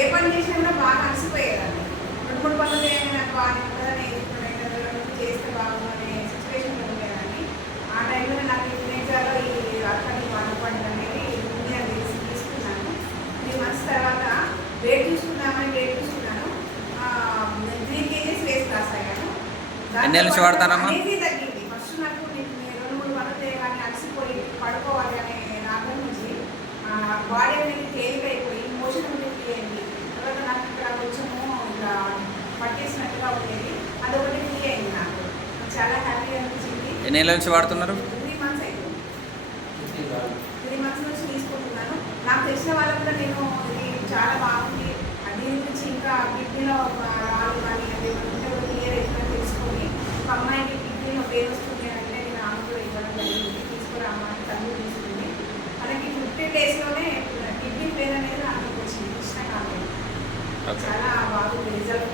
ఏ పని చేసినా కూడా బాగా అలసిపోయేదాన్ని. 2, 3 పనులు చేయగానే నాకు బాగా ఉంటుందని చేస్తే బాగుందనే సిచ్యువేషన్లో ఉండేదాన్ని. ఆ టైంలో నాకు ఈ విలేజ్లో ఈ అక్కడి వాటర్ అనేది ఉంది అని తీసుకున్నాను. 3 మంత్స్ తర్వాత వెయిట్ చూసుకున్నాను. 3 కేజీస్ వేస్ట్ లాస్ అయ్యాను. ఎన్ని నెలల నుంచి వాడతానమ్మా? అనేది తగ్గింది. ఫస్ట్ నాకు 2, 3 పనులు చేయగానే అలసిపోయి పడుకోవాలి అనే నాగం నుంచి బాడీ అనేది తేలికైపోయి మోషన్ అనేది ఫ్రీ అయింది. తర్వాత నాకు ఇక్కడ కొంచెము ఇలా పట్టేసినట్టుగా ఉండేది, అదొకటి ఫ్రీ అయింది. నాకు చాలా హ్యాపీగా అనిపించింది. ఎన్ని నెలల నుంచి వాడుతున్నారు? 3 మంత్స్ అయిపోయింది. 3 మంత్స్ నుంచి తీసుకుంటున్నాను. నాకు తెలిసిన వాళ్ళకు కూడా నేను ఇది చాలా బాగుంది, దీని గురించి ఇంకా కిడ్నీలో రాళ్ళు కానీ అది ఉంటే క్లియర్ అవుతుందని తెలుసుకొని ఒక అమ్మాయికి కిడ్నీలో పెయిన్ వస్తుంది అంటే నేను ఆమె కూడా ఇవ్వడం జరిగింది. తీసుకుని అమ్మాయికి తల్లి తీసుకుంది. మనకి 15 డేస్లోనే కిడ్నీ పెయిన్ అనేది నాకు వచ్చింది. ఇష్టం కాలేదు. చాలా బాగుంది రిజల్ట్.